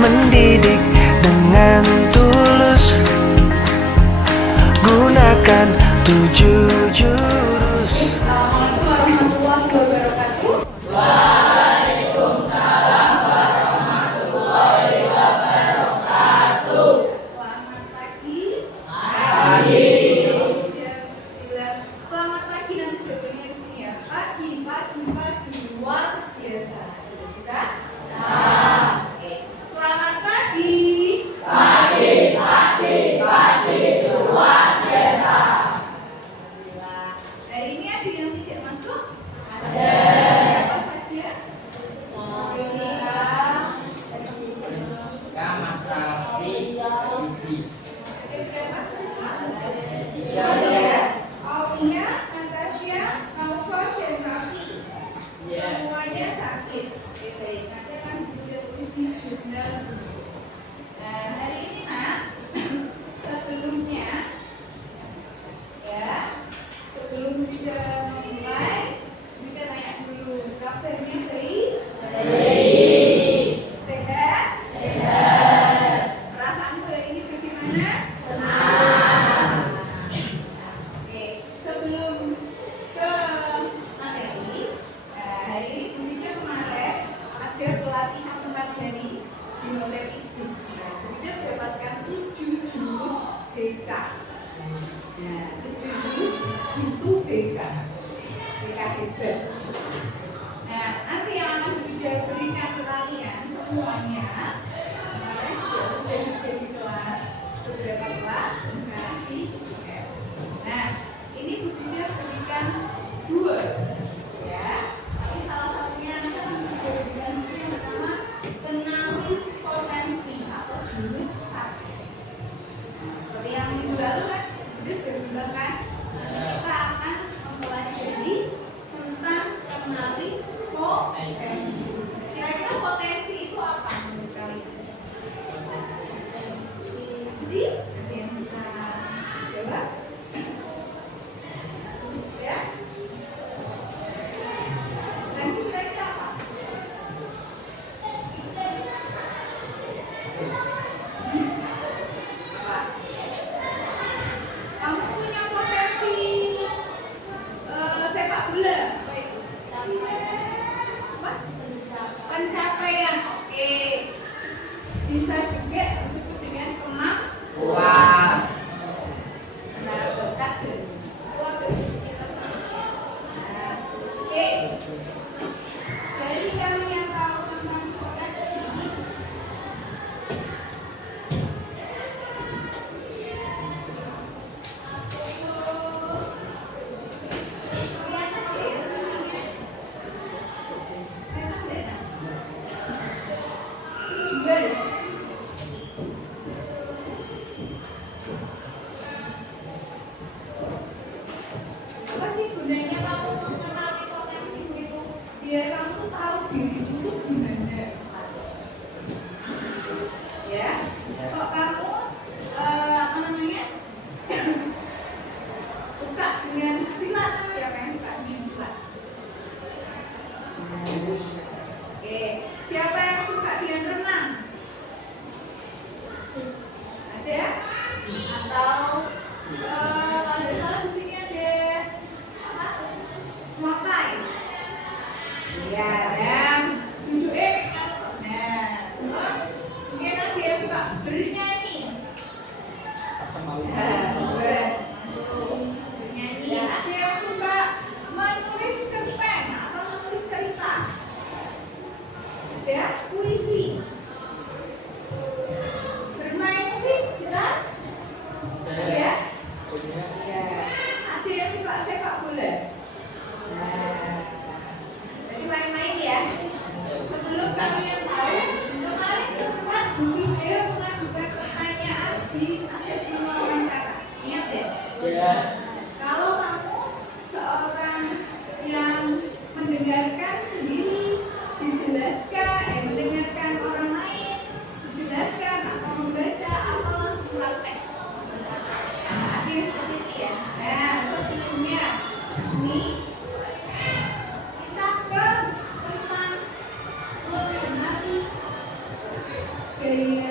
mendidik dengan tulus. Gunakan 7 jurus. Assalamualaikum warahmatullahi wabarakatuh. Waalaikumsalam warahmatullahi wabarakatuh. Selamat pagi. Pagi. Selamat pagi, nanti jawabannya di sini ya. Pagi, luar biasa. Bisa? Oke. Selamat pagi. Pagi, luar biasa. Alhamdulillah. Hari ini ada yang tidak masuk? Ada. Siapa saja? Mas Raffi, Bibis. Ada berapa siswa? Tiga. Aulia, Natasha, Naufal, dan Raffi. Iya. Semuanya sakit. Oke, baik. Nanti akan sudah tulis di jurnal dulu. Nah, hari ini nak, sebelumnya ya, sebelum kita memulai, kita tanya dulu kabarnya baik? Baik. Sehat? Sehat. Perasaanmu hari ini bagaimana? Senang. Oke, sebelum ke materi, hari ini Bu Ida kemarin ada pelatihan 4 hari di Hotel Ibis. Nah, Bu Ida mendapatkan 7 jurus BK. Nah, 7 jurus itu BK. BK hebat. Nah, nanti yang akan Bu Ida berikan ke kalian semuanya. Kemarin juga sudah ada di kelas, beberapa kelas, dan sekarang di UGM. Nah, ini Bu Ida berikan 2 ya. Tapi salah satunya nanti akan Bu Ida berikan buku yang pertama, kenali potensi atau jurus 1. Nah, seperti yang minggu lalu kan Bu Ida sudah bilang kan, nanti kita akan mempelajari tentang kenali potensi. Kira-kira potensi itu apa menurut kalian? Potensi, ada yang bisa jawab? Ya? Potensi kira-kira apa? Apa? Kamu punya potensi sepak bola? Apa itu? Apa? Pencapaian. Oke. Bisa juga disebut dengan kemampuan. Antara bakat dan kemampuan. Nah, oke. Dari kamu yang tahu tentang potensi, kelihatan deh namanya. Kelihatan deh, Nak? Tujuan. Apa sih gunanya kamu mengenali potensi begitu? Biar kamu tahu diri dulu gimana. Ya, kok kamu apa namanya suka dengan silat? Siapa yang suka dengan silat? Oke, siapa yang suka dengan renang? Ada? Atau kalau ada salah di sini ada apa? Muay Thai. Iya, dan duduknya kalau nah, terus mungkin ada yang suka bernyanyi. Bernyanyi. Ada yang suka menulis cerpen atau menulis cerita. Ada puisi. Bermain musik, gitar. Ya? Ya. Ada yang suka sepak bola. Nah, jadi main-main ya. Sebelum kalian tahu, kemarin sempat Bu Ida mengajukan pertanyaan di asesmen wawancara. gaya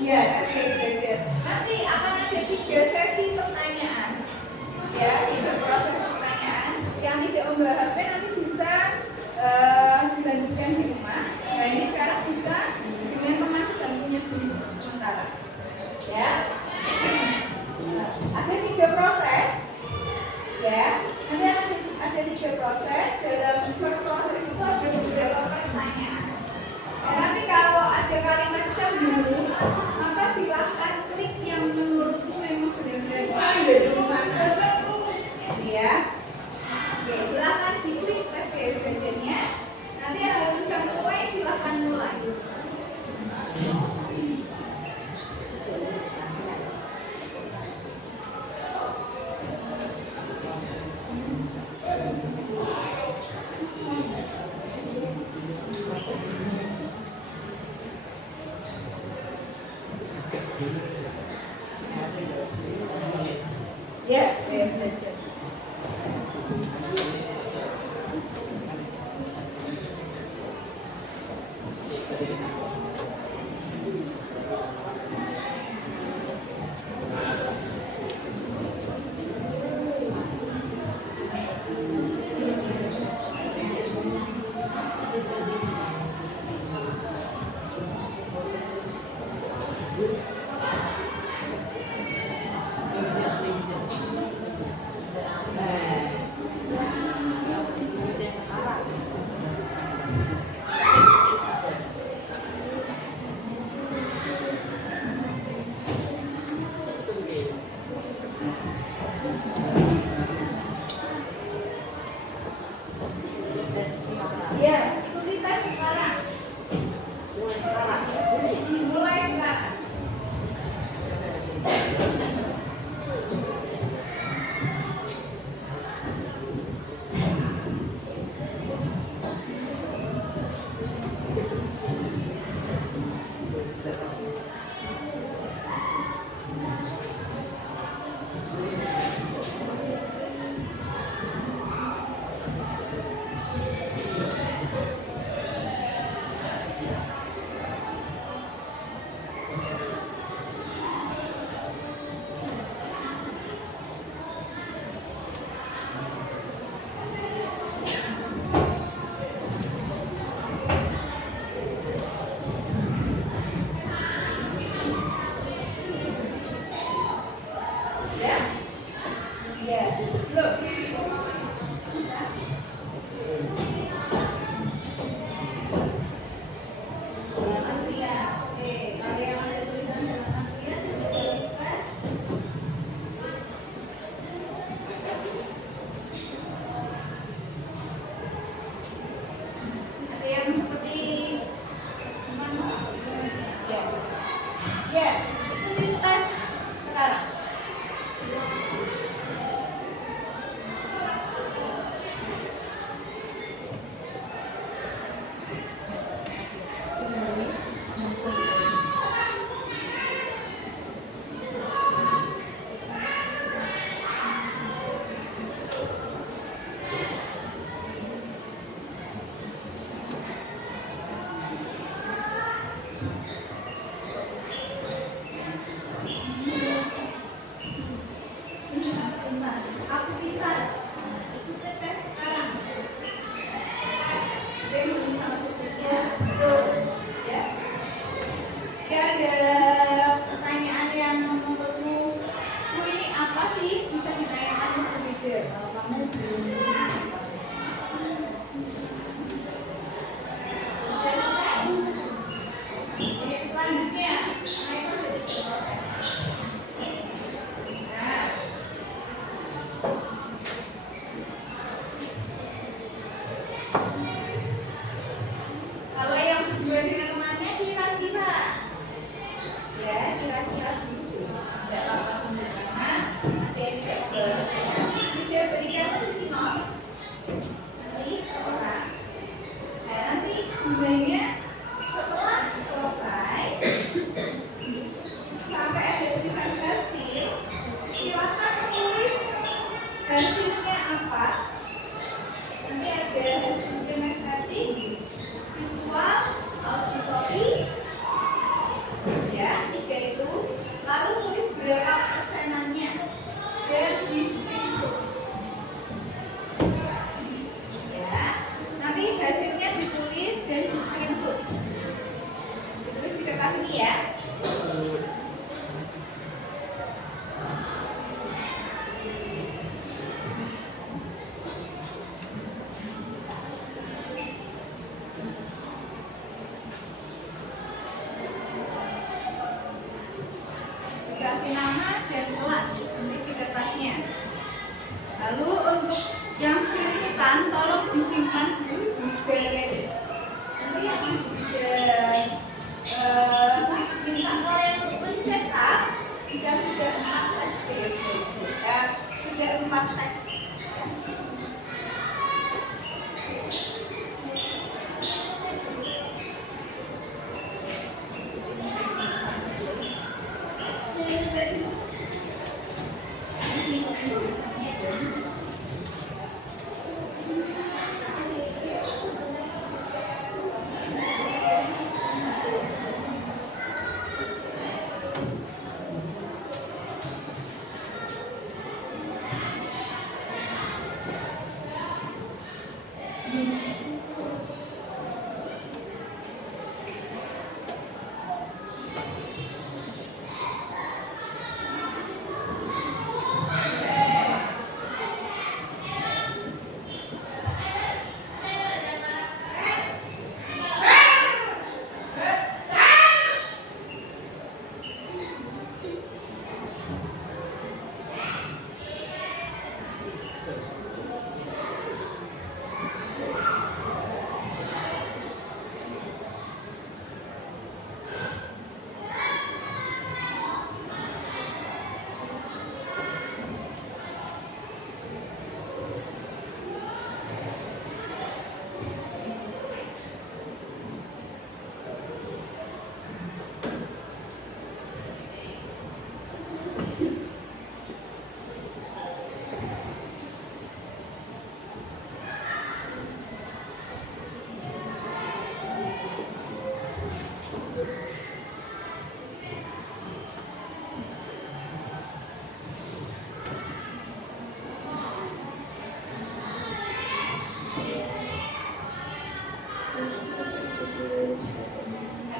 ya, nanti akan ada 3 sesi pertanyaan ya, 3 proses pertanyaan yang tidak membawa HP nanti bisa dilanjutkan di rumah. Nah ini sekarang bisa dengan memasuk bangkunya dulu sementara ya. Ada 3 proses ya, nanti ada 3 proses. Dalam first proses itu ada beberapa pertanyaan. Nanti kalau ada kalimat cemburu, maka silahkan klik yang menurutmu memang benar-benar ya. Oke, silahkan diklik tes kegajiannya. Nanti ada tulisan mulai, silahkan mulai. Ya, belajar. Ya, ikuti tes sekarang. Dimulai sekarang. nama dan kelas untuk di kertasnya. Lalu untuk yang screenshotan tolong disimpan dulu di galeri. Nanti akan bisa kalian mencetak jika sudah 4 tes sudah 4 tes.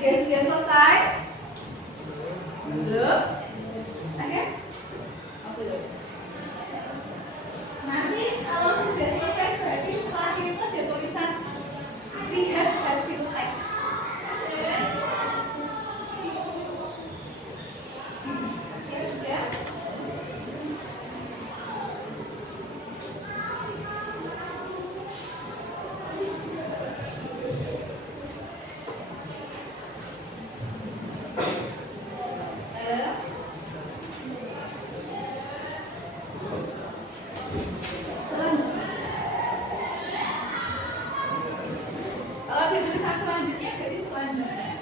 Oke, sudah selesai? Belum? Oke? Oh, belum. Nanti kalau sudah selesai berarti terakhir itu ada tulisan lihat hasil tes. Oke, sudah? Kalau ada tulisan selanjutnya berarti selanjutnya.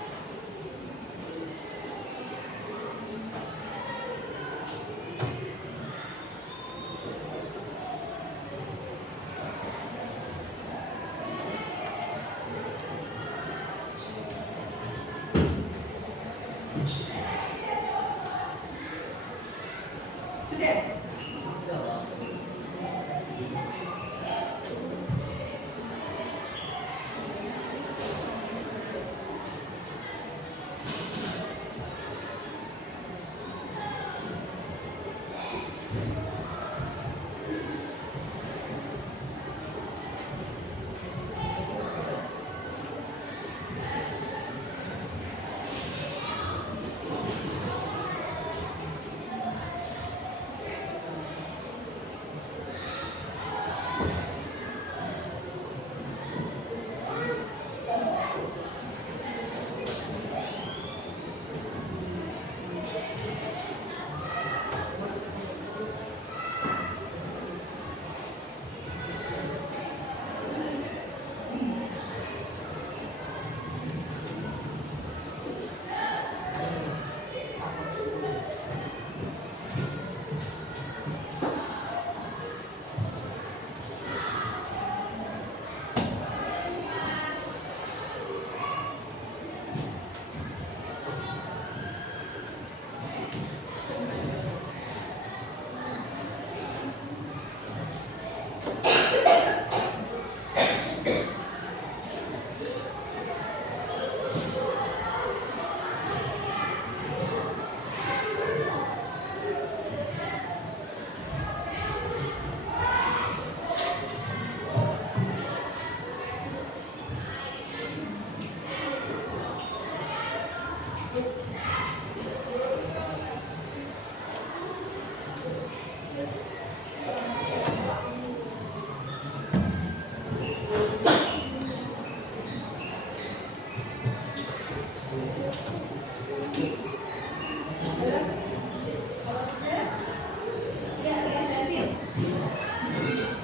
Sudah?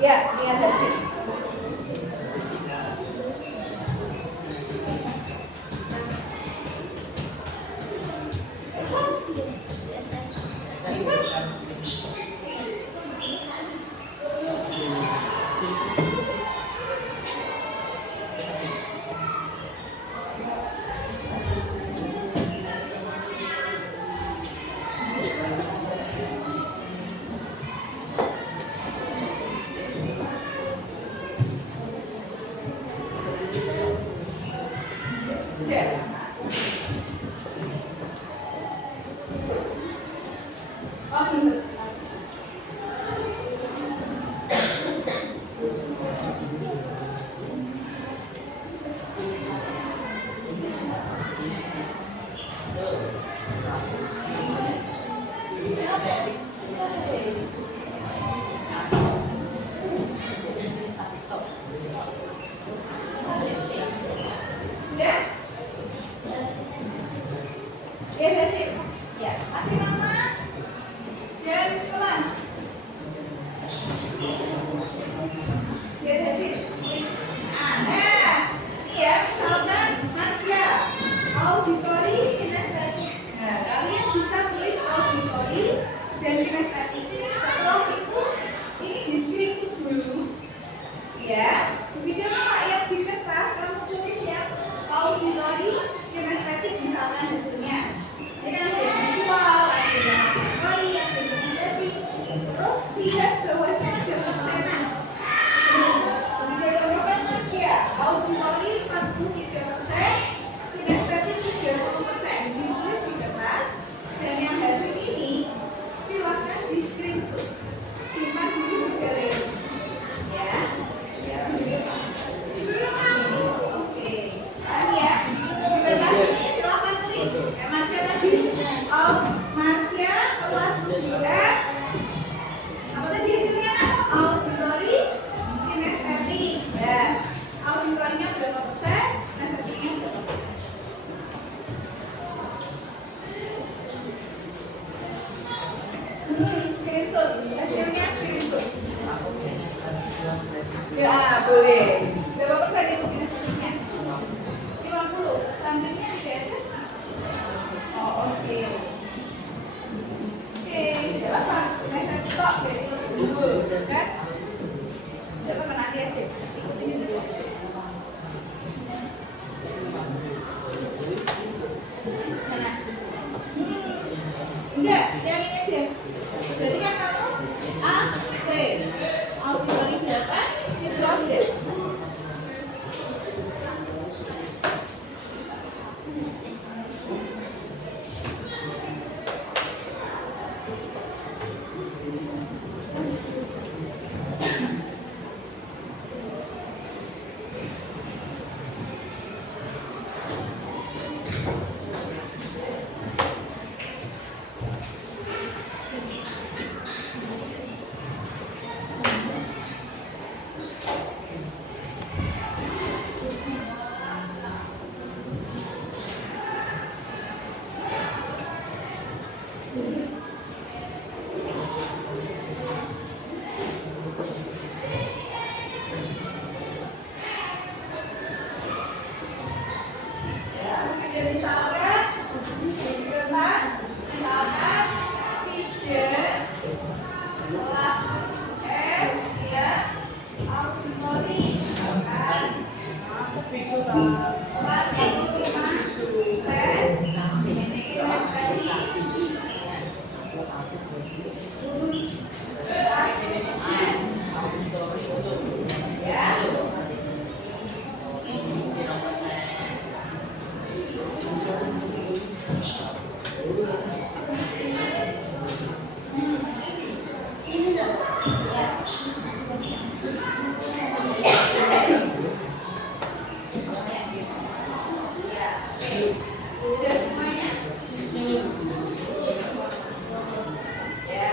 Ya, lihat dari sini. Sudah. Oh, benar. Sudah? Ya, udah sip. Ya, kasih nama dan kelas. Ya, udah sip. Nah, iya, misalkan Masya, auditori, kinestetik. Nah, kalian bisa tulis auditori dan kinestetik. Setelah itu, ini di screenshot dulu. Ya, video rakyat di kertas kamu tulis ya auditori, kinestetik misalkan hasilnya. Ini kan ada yang visual, ada yang auditori, ada yang kinestetik. Terus tidak bawahnya ada persenan. Video jawaban Malaysia, auditori 43%, kinestetik 30%. Ditulis di kertas dan yang hasil ini silakan di screenshot. Simpan dulu di galeri. Ya. Oke, paham ya? Bebas ini silakan tulis. Marsha tadi, Marsha kelas 7F. Apa tadi hasilnya? Auditori, kinestetik. Ya, auditorinya berapa persen? Kinestetiknya berapa persen? Screenshot, hasilnya screenshot. Ya, boleh. Berapa persen itu kinestetiknya? 50. Sampingnya tidak ada? Oh, oke. Oke, tidak apa-apa. Saya tok, berarti dulu, kan? Tidak apa-apa, nanti aja. Ikutin dulu. Mana? Enggak, yang ini aja. Berarti kan kamu A, B. Auditori berapa? Visual berapa? Jadi misalkan di kertas, misalkan feature kelas F ya auditori misalkan kelas 25% ini ya. Sudah semuanya? Ya.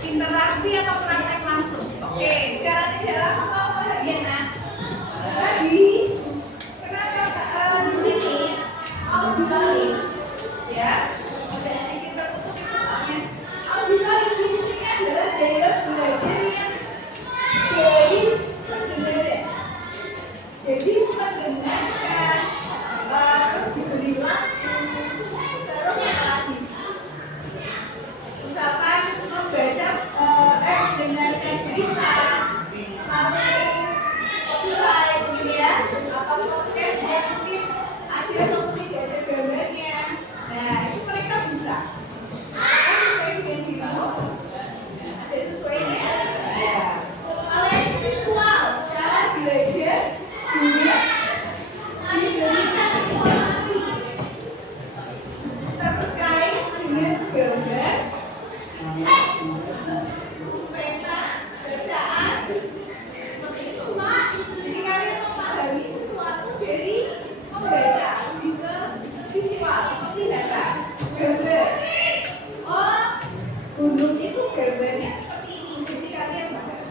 Interaksi atau praktek langsung. Oke, secara tidak apa bagian tadi kenapa di sini auditori ya ada sedikit tertutup soalnya auditori ciri-cirinya adalah daya belajar yang dari pendengaran. Jadi mendengarkan terus diberi langsung terus apa lagi? Misalkan membaca mendengarkan berita mulai begini ya atau podcast yang mungkin ada atau tidak ada gambarnya. Nah itu mereka bisa sesuai dengan dirimu ada sesuainya ya. Kalau yang visual cara belajar juga diberikan informasi terkait dengan gambar peta, bacaan seperti itu. Jadi kalian memahami sesuatu dari membaca juga visual, penglihatan, gambar. Oh, gunung itu gambarnya seperti ini. Jadi kalian paham.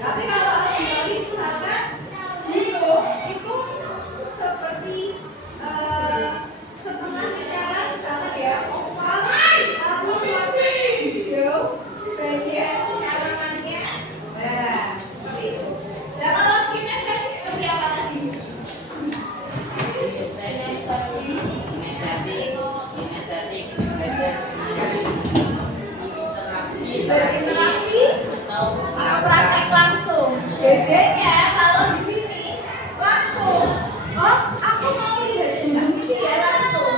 Tapi kalau auditori misalkan gunung itu seperti setengah lingkaran misalnya ya oval atau warna hijau bagian calangannya. Nah, seperti itu. Nah, kalau kinestetik seperti apa tadi? Berinteraksi atau praktek langsung. Bedanya kalau di sini langsung. Oh, aku mau lihat gunung ini ya langsung.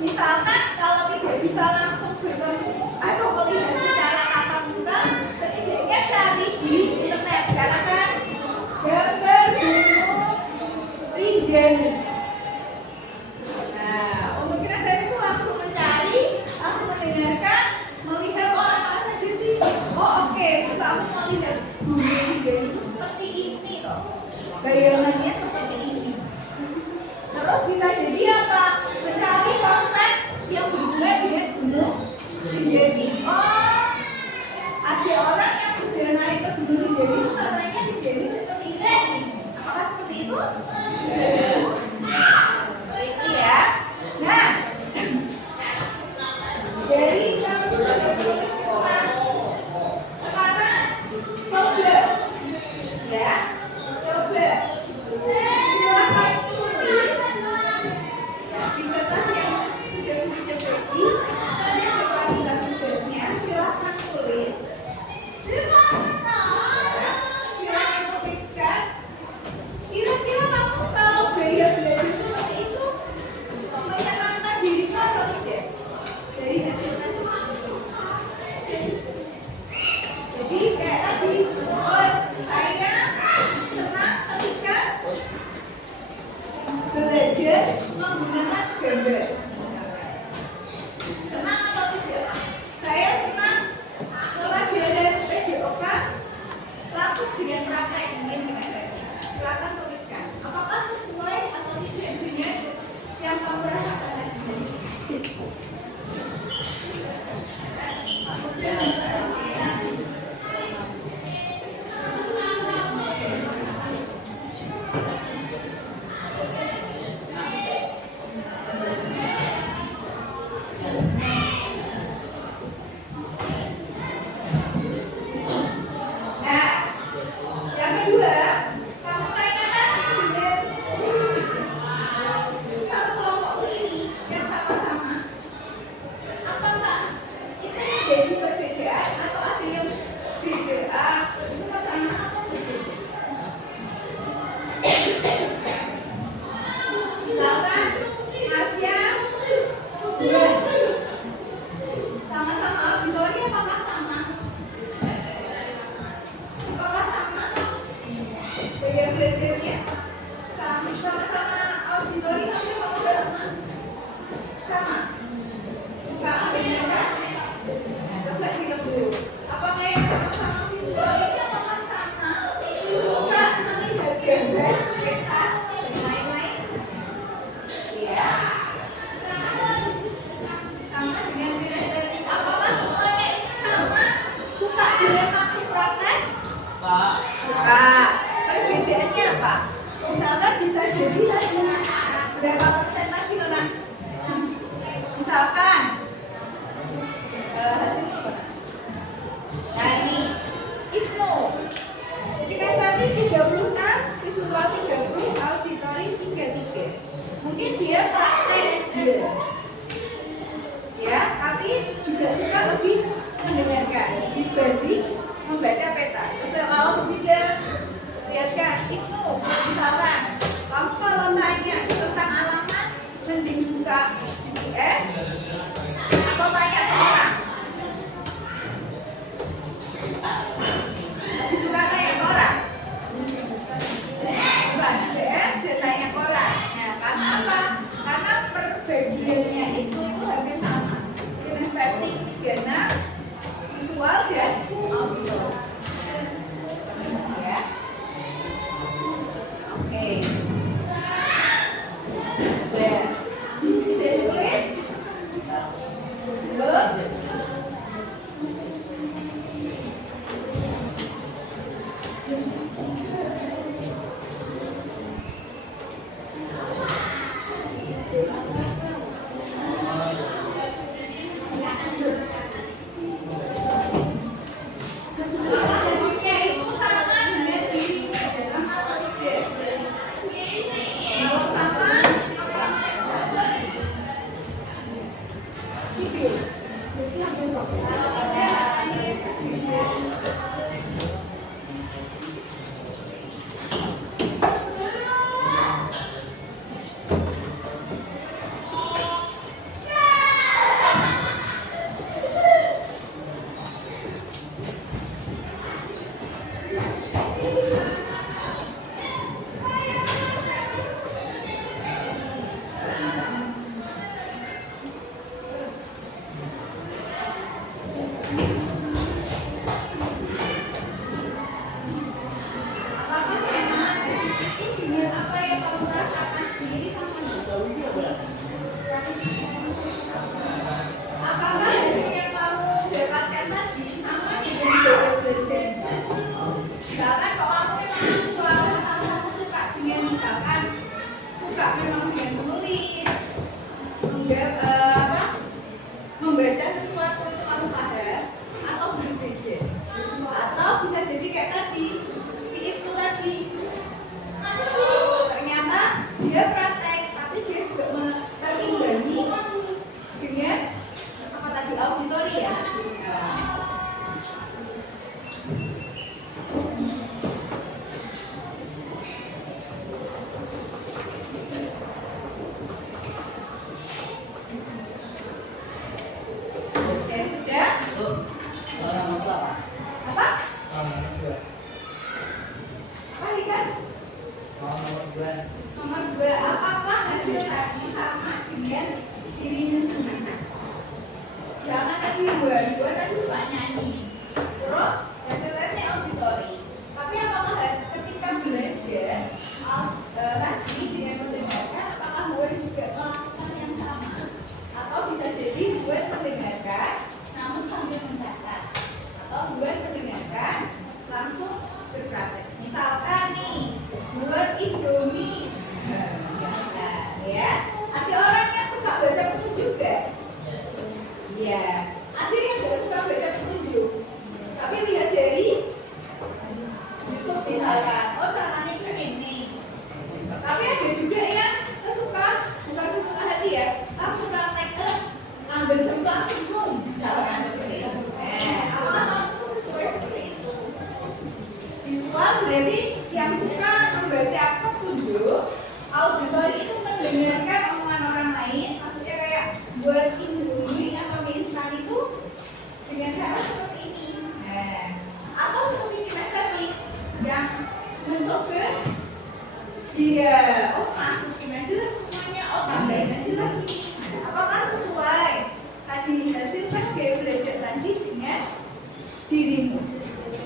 Misalkan kalau tidak bisa langsung bertemu atau melihat secara tatap muka, setidaknya cari di internet. Karena kan gambar gunung Rinjani. Nah, untuk kinestetik itu langsung mencari, langsung mendengarkan, melihat apa saja sih. Oh oke, bisa aku melihat gunung Rinjani itu seperti ini loh. Bayangannya seperti ini. Terus bisa jadi apa? Mencari konten yang berhubungan dengan gunung Rinjani. Oh, ada orang yang sudah naik ke gunung Rinjani itu katanya Rinjani seperti ini. Apakah seperti itu? Seperti itu ya. Nah, dari kamu sudah tulis sekarang coba ya, coba silakan tulis di kertas yang sudah dicopoti. Kalian coba tugasnya, silakan tulis. Silakan tuliskan. Kira-kira kamu ingin dengan silakan tuliskan. Apakah sesuai atau tidak dengan yang kamu rasakan hari ini? Perbedaannya apa? Misalkan bisa jadi lagi berapa persen lagi Nona? Misalkan hasilnya apa? Nah ini Ibnu. Jadi kan tadi 36, visual 30, auditori 33. Mungkin dia praktek ya, tapi juga suka lebih mendengarkan dibanding membaca peta. Betul, kalau berbeda, lihatkan Ibnu, misalkan kamu kalau tanya tentang alamat, mending suka GPS atau tanya ke orang? Lebih suka tanya ke orang? Coba GPS dan tanya ke orang. Nah, karena apa? Karena perbagiannya itu hampir sama. Kinestetik 36, visual dan audio. Ya. Oke. Sudah ditulis? Belum? Hasilnya itu sama dengan dirimu sama atau tidak? Kalau sama, apa yang sama? Sipil. Kalau tidak, apakah sama itu dengan apa yang kamu rasakan sendiri sama juga? Apakah hasil yang kamu dapatkan tadi sama dengan belajar? Misalkan kalau kamu memang visual atau kamu suka dengan misalkan suka memang dengan menulis, membaca sesuatu itu kamu paham atau berbeda, atau bisa jadi kayak tadi si Ibnu tadi ternyata dia praktek tapi dia juga terimbangi dengan apa tadi auditori ya. Oke, sudah? Apa? Apa nih kan? Nomor 2, apakah hasil tadi sama dengan dirinya sendiri? Jangan tadi dua tadi suka nyanyi. Terus hasil tesnya auditori. Tapi apakah ketika kan, oh caranya kayak ini. Tapi ada juga yang sesuka, bukan sesuka hati ya, langsung praktek ambil contoh langsung, misalkan seperti itu. Apakah kamu sesuai seperti itu? Visual berarti yang suka membaca petunjuk, auditory itu mendengarkan omongan orang lain, maksudnya kayak buat Indomie atau mie instan itu dengan cara seperti ini. Atau seperti kita tadi yang mencoba dia, oh masukin aja lah semuanya, oh tambahin aja lagi. Apakah sesuai tadi hasil tes gaya belajar tadi dengan dirimu?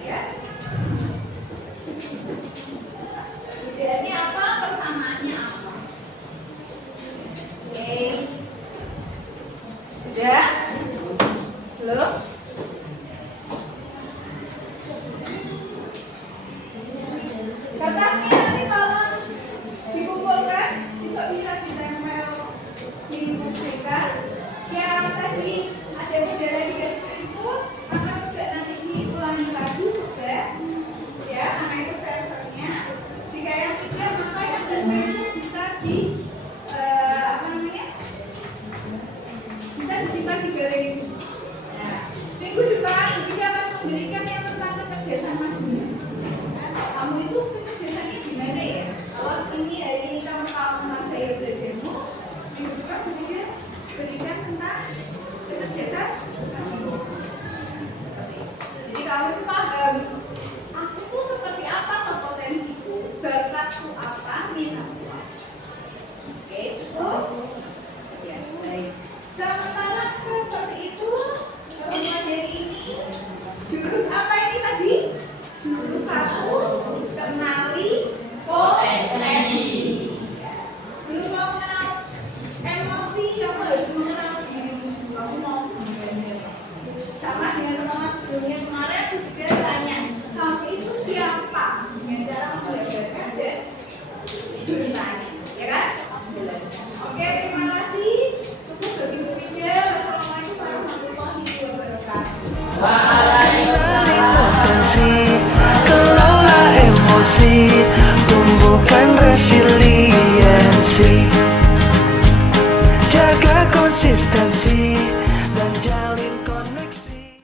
Ya. Bedanya apa? Persamaannya apa? Oke. Sudah? Belum? Kertasnya nanti tolong dikumpulkan, bisa ditempel di buku kita. Yang tadi ada model di garis itu, maka juga nanti diulangi lagi juga. Ya, karena itu servernya. Jika yang tidak, maka yang garis itu bisa di bisa disimpan di galeri. Nah, minggu depan kita akan memberikan yang tentang kecerdasan majunya. Kamu itu kecerdasannya gimana ya? Kalau ini hari ini kamu tentang gaya belajarmu, minggu depan berikan tentang kecerdasan majunya. Jadi kamu itu paham, aku tuh seperti apa potensiku, bakatku apa, minatku apa. Oke, cukup? Ya, baik. Sementara seperti itu, semua dari ini jurus apa ini tadi? Jurus 1, kenali potensi. Sebelum kamu mengenal emosi, kamu harus mengenal dirimu. Kamu mau mengenal. Sama dengan teman sebelumnya kemarin, aku juga tanya, kamu itu siapa? Dengan cara menggambarkan dan bertanya, ya kan? Oke, terima kasih. Potensi, kelola emosi, tumbuhkan resiliensi, jaga konsistensi.